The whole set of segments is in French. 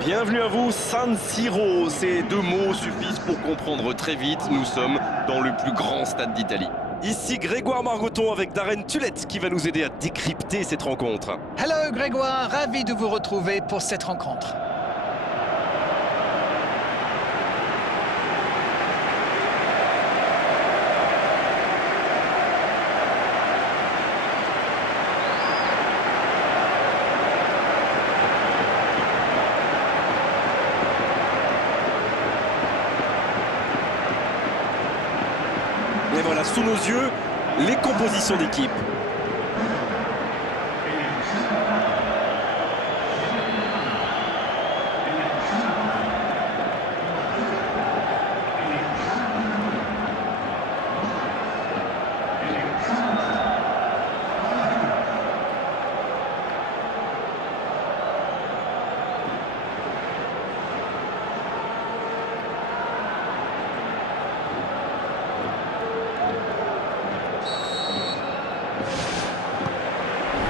Bienvenue à vous, San Siro. Ces deux mots suffisent pour comprendre très vite, nous sommes dans le plus grand stade d'Italie. Ici Grégoire Margoton avec Darren Tulette qui va nous aider à décrypter cette rencontre. Hello Grégoire, ravi de vous retrouver pour cette rencontre. Et voilà, sous nos yeux, les compositions d'équipe.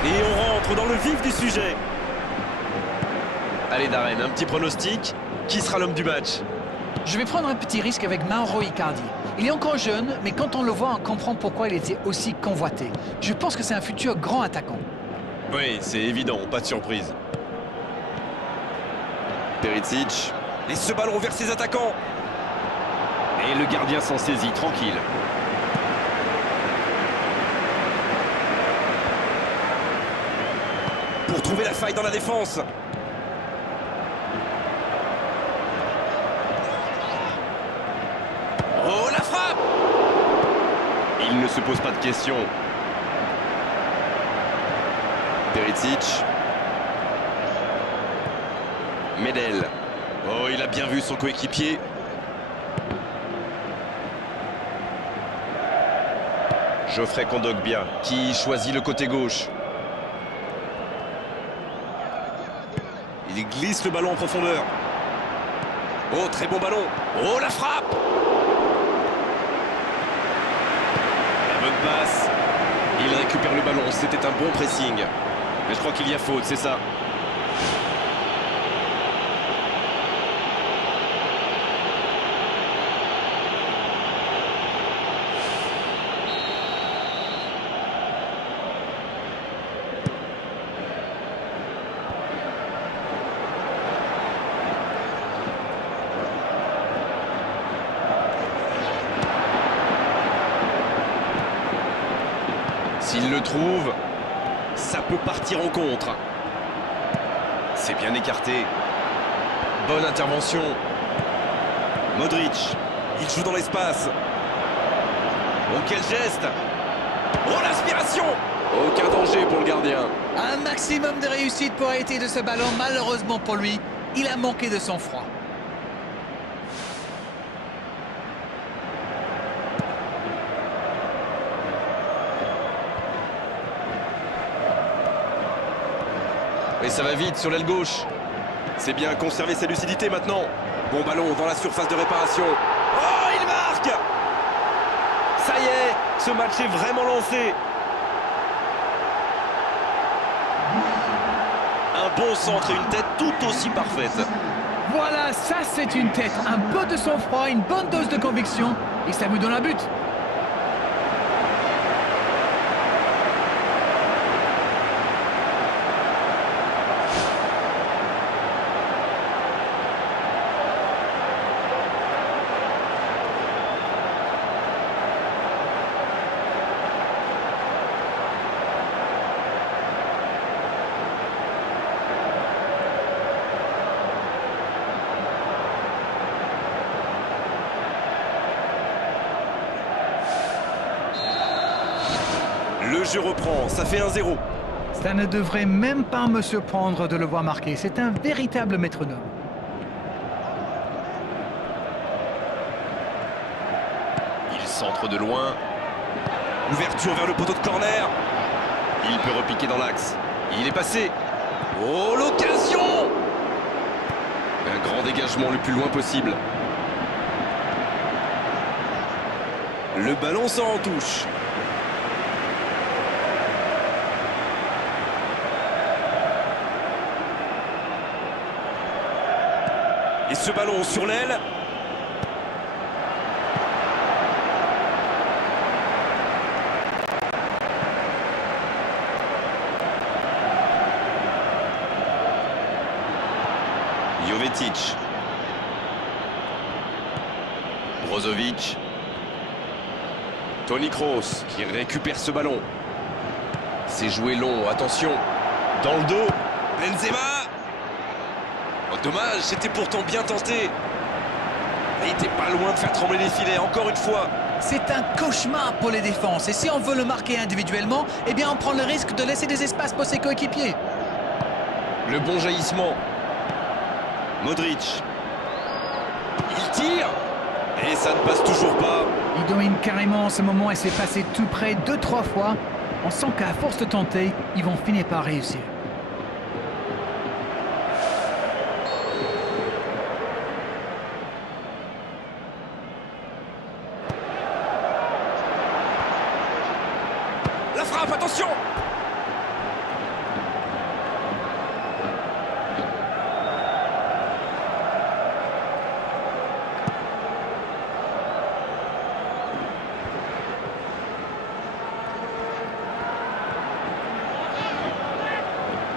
Et on rentre dans le vif du sujet. Allez Darren, un petit pronostic. Qui sera l'homme du match? Je vais prendre un petit risque avec Mauro Icardi. Il est encore jeune, mais quand on le voit, on comprend pourquoi il était aussi convoité. Je pense que c'est un futur grand attaquant. Oui, c'est évident, pas de surprise. Perisic laisse ce ballon vers ses attaquants. Et le gardien s'en saisit, tranquille. Pour trouver la faille dans la défense. Oh, la frappe! Il ne se pose pas de questions. Perisic. Medel. Oh, il a bien vu son coéquipier. Geoffrey Kondogbia qui choisit le côté gauche. Il glisse le ballon en profondeur. Oh, très bon ballon. Oh, la frappe! La bonne passe. Il récupère le ballon. C'était un bon pressing. Mais je crois qu'il y a faute, c'est ça. S'il le trouve, ça peut partir en contre. C'est bien écarté. Bonne intervention. Modric, il joue dans l'espace. Oh, quel geste! Oh, l'aspiration! Aucun danger pour le gardien. Un maximum de réussite pour arrêter de ce ballon. Malheureusement pour lui, il a manqué de sang-froid. Et ça va vite sur l'aile gauche. C'est bien conserver sa lucidité maintenant. Bon ballon dans la surface de réparation. Oh, il marque! Ça y est, ce match est vraiment lancé. Un bon centre et une tête tout aussi parfaite. Voilà, ça c'est une tête. Un peu de sang-froid, une bonne dose de conviction. Et ça me donne un but. Le jeu reprend, ça fait 1-0. Ça ne devrait même pas me surprendre de le voir marquer. C'est un véritable métronome. Il centre de loin. Ouverture vers le poteau de corner. Il peut repiquer dans l'axe. Il est passé. Oh, l'occasion! Un grand dégagement le plus loin possible. Le ballon sort en touche. Et ce ballon sur l'aile. Jovetic. Brozovic. Toni Kroos qui récupère ce ballon. C'est joué long, attention. Dans le dos. Benzema. Oh, dommage, c'était pourtant bien tenté. Il était pas loin de faire trembler les filets, encore une fois. C'est un cauchemar pour les défenses. Et si on veut le marquer individuellement, eh bien on prend le risque de laisser des espaces pour ses coéquipiers. Le bon jaillissement. Modric. Il tire. Et ça ne passe toujours pas. Il domine carrément en ce moment et c'est passé tout près 2-3 fois. On sent qu'à force de tenter, ils vont finir par réussir. La frappe, attention!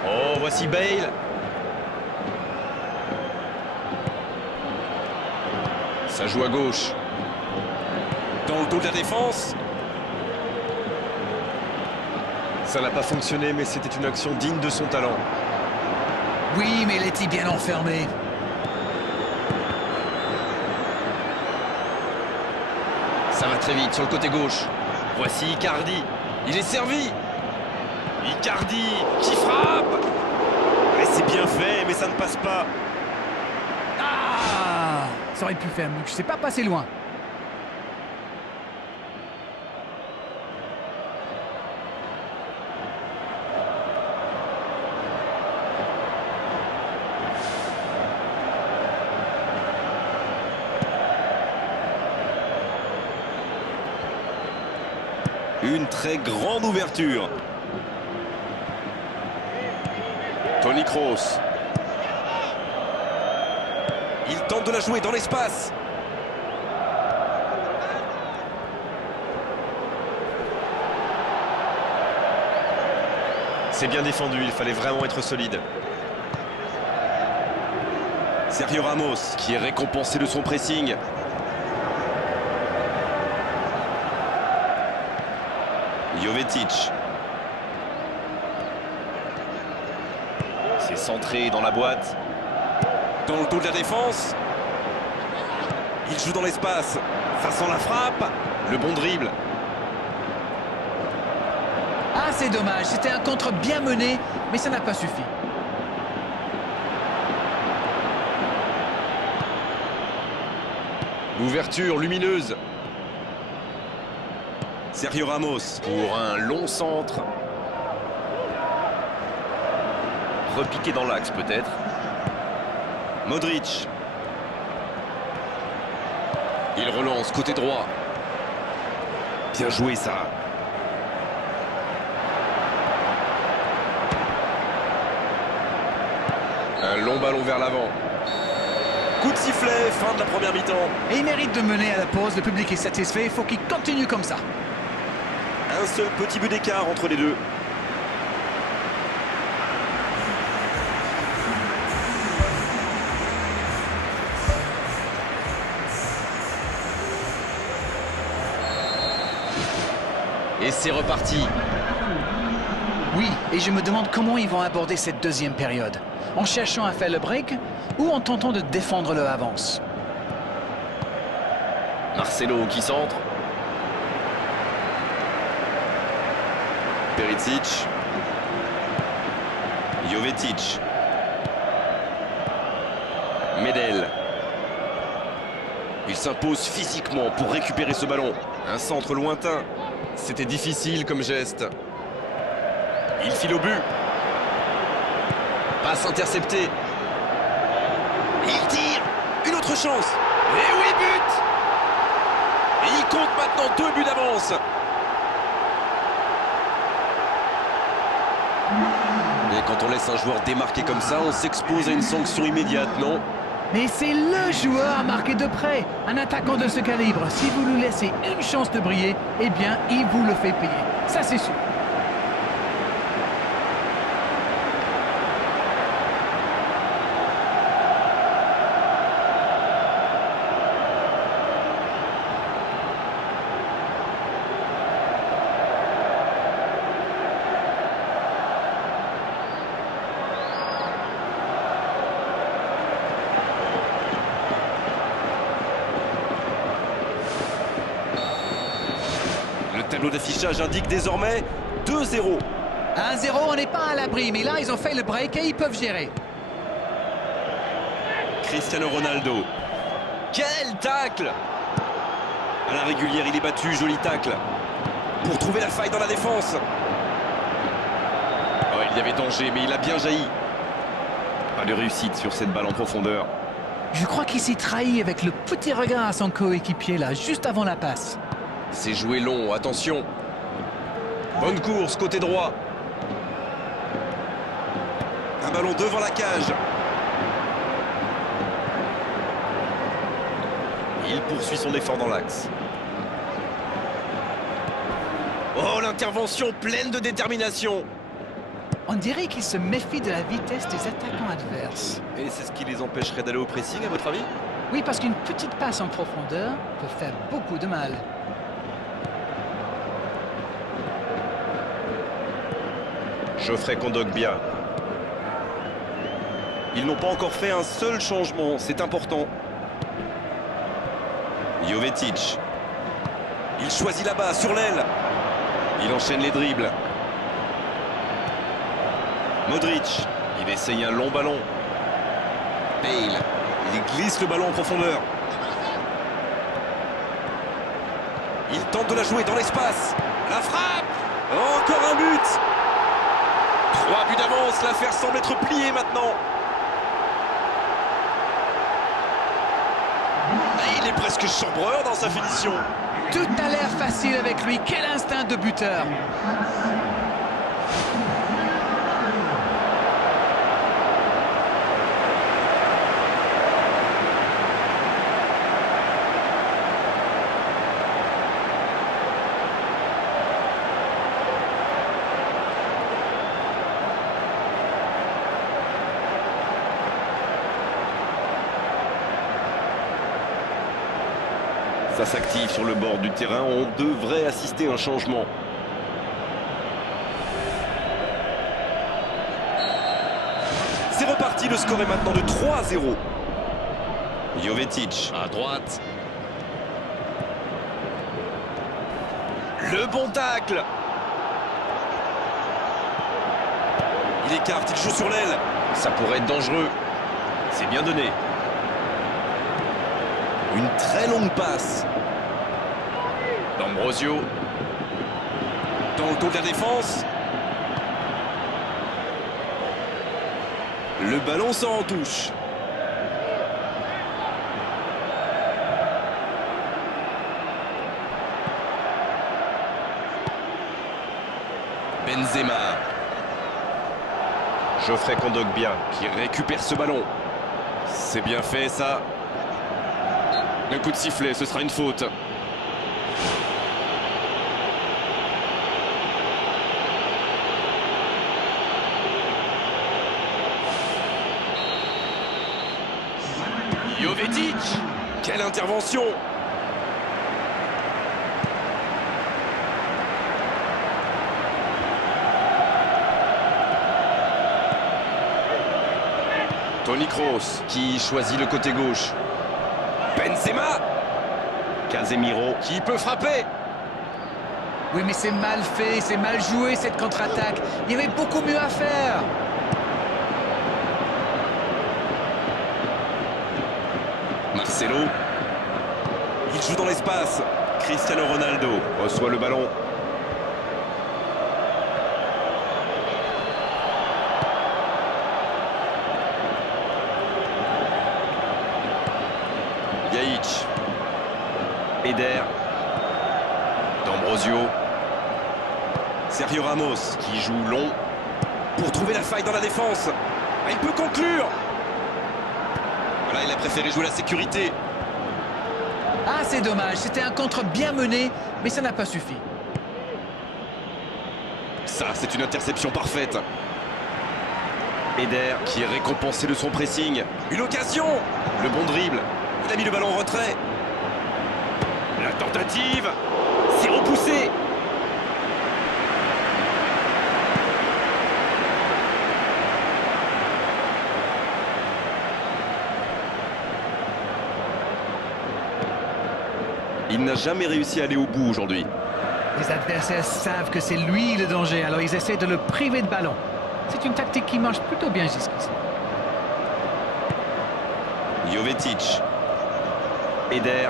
Oh, voici Bale. Ça joue à gauche. Dans le dos de la défense. Ça n'a pas fonctionné, mais c'était une action digne de son talent. Oui, mais il était bien enfermé. Ça va très vite sur le côté gauche. Voici Icardi. Il est servi. Icardi qui frappe. Et c'est bien fait, mais ça ne passe pas. Ah! Ça aurait pu faire mieux. Je sais pas passer loin. Une très grande ouverture. Toni Kroos. Il tente de la jouer dans l'espace. C'est bien défendu, il fallait vraiment être solide. Sergio Ramos qui est récompensé de son pressing. Jovetic. C'est centré dans la boîte. Dans le dos de la défense. Il joue dans l'espace. Ça sent la frappe. Le bon dribble. Ah, c'est dommage. C'était un contre bien mené, mais ça n'a pas suffi. L'ouverture lumineuse. Sergio Ramos pour un long centre. Repiqué dans l'axe peut-être. Modric. Il relance côté droit. Bien joué ça. Un long ballon vers l'avant. Coup de sifflet, fin de la première mi-temps. Et il mérite de mener à la pause. Le public est satisfait. Il faut qu'il continue comme ça. Un seul petit but d'écart entre les deux. Et c'est reparti. Oui, et je me demande comment ils vont aborder cette deuxième période. En cherchant à faire le break ou en tentant de défendre leur avance. Marcelo qui centre. Perisic. Jovetic. Medel. Il s'impose physiquement pour récupérer ce ballon. Un centre lointain. C'était difficile comme geste. Il file au but. Passe interceptée. Il tire. Une autre chance. Et oui, but. Et il compte maintenant 2 buts d'avance. Et quand on laisse un joueur démarquer comme ça, on s'expose à une sanction immédiate, non? Mais c'est le joueur à marquer de près. Un attaquant de ce calibre, si vous lui laissez une chance de briller, eh bien, il vous le fait payer. Ça, c'est sûr. Le tableau d'affichage indique désormais 2-0. 1-0, on n'est pas à l'abri, mais là, ils ont fait le break et ils peuvent gérer. Cristiano Ronaldo. Quel tacle! À la régulière, il est battu, joli tacle. Pour trouver la faille dans la défense. Oh, il y avait danger, mais il a bien jailli. Pas de réussite sur cette balle en profondeur. Je crois qu'il s'est trahi avec le petit regard à son coéquipier, là, juste avant la passe. C'est joué long, attention. Bonne course, côté droit. Un ballon devant la cage. Il poursuit son effort dans l'axe. Oh, l'intervention pleine de détermination. On dirait qu'il se méfie de la vitesse des attaquants adverses. Et c'est ce qui les empêcherait d'aller au pressing, à votre avis? Oui, parce qu'une petite passe en profondeur peut faire beaucoup de mal. Geoffrey Kondogbia. Ils n'ont pas encore fait un seul changement, c'est important. Jovetic. Il choisit là-bas, sur l'aile. Il enchaîne les dribbles. Modric. Il essaye un long ballon. Bale. Il glisse le ballon en profondeur. Il tente de la jouer dans l'espace. La frappe. Encore un but. 3 buts d'avance, l'affaire semble être pliée maintenant. Et il est presque chambreur dans sa finition. Tout a l'air facile avec lui. Quel instinct de buteur! Ça s'active sur le bord du terrain, on devrait assister à un changement. C'est reparti, le score est maintenant de 3-0. Jovetic à droite. Le bon tacle. Il écarte, il joue sur l'aile. Ça pourrait être dangereux. C'est bien donné. Une très longue passe. D'Ambrosio. Dans le dos de la défense. Le ballon sort en touche. Benzema. Geoffrey Kondogbia qui récupère ce ballon. C'est bien fait ça. Un coup de sifflet, ce sera une faute. Jovetic. Quelle intervention! Toni Kroos qui choisit le côté gauche. Benzema. Casemiro qui peut frapper. Oui, mais c'est mal fait, c'est mal joué cette contre-attaque. Il y avait beaucoup mieux à faire. Marcelo. Il joue dans l'espace. Cristiano Ronaldo reçoit le ballon. Yaïch. Eder. D'Ambrosio. Sergio Ramos qui joue long pour trouver la faille dans la défense. Il peut conclure. Voilà, il a préféré jouer la sécurité. Ah, c'est dommage. C'était un contre bien mené, mais ça n'a pas suffi. Ça, c'est une interception parfaite. Eder qui est récompensé de son pressing. Une occasion. Le bon dribble. Il a mis le ballon en retrait. La tentative. C'est repoussé. Il n'a jamais réussi à aller au bout aujourd'hui. Les adversaires savent que c'est lui le danger, alors ils essaient de le priver de ballon. C'est une tactique qui marche plutôt bien jusqu'ici. Jovetic. Eder.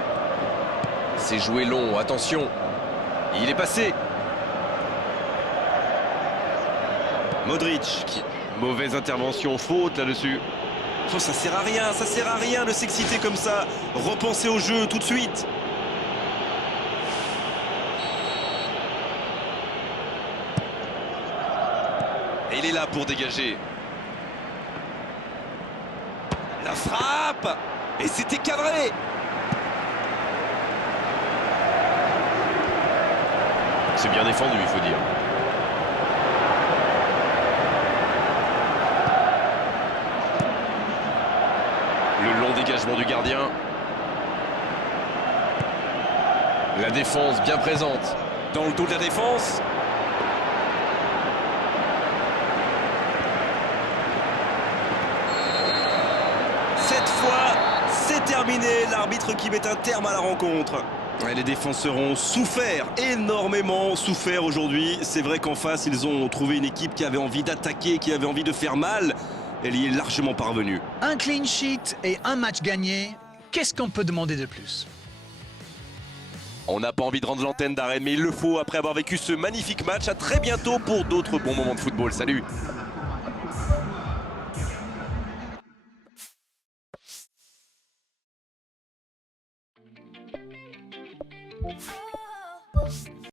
C'est joué long, attention. Il est passé. Modric. Mauvaise intervention, faute là-dessus. Oh, ça sert à rien de s'exciter comme ça. Repensez au jeu tout de suite. Et il est là pour dégager. La frappe. Et c'était cadré. C'est bien défendu, il faut dire. Le long dégagement du gardien. La défense bien présente. Dans le dos de la défense. Cette fois, c'est terminé. L'arbitre qui met un terme à la rencontre. Ouais, les défenseurs ont souffert, énormément souffert aujourd'hui. C'est vrai qu'en face, ils ont trouvé une équipe qui avait envie d'attaquer, qui avait envie de faire mal. Elle y est largement parvenue. Un clean sheet et un match gagné. Qu'est-ce qu'on peut demander de plus? On n'a pas envie de rendre l'antenne d'arrêt, mais il le faut après avoir vécu ce magnifique match. À très bientôt pour d'autres bons moments de football. Salut!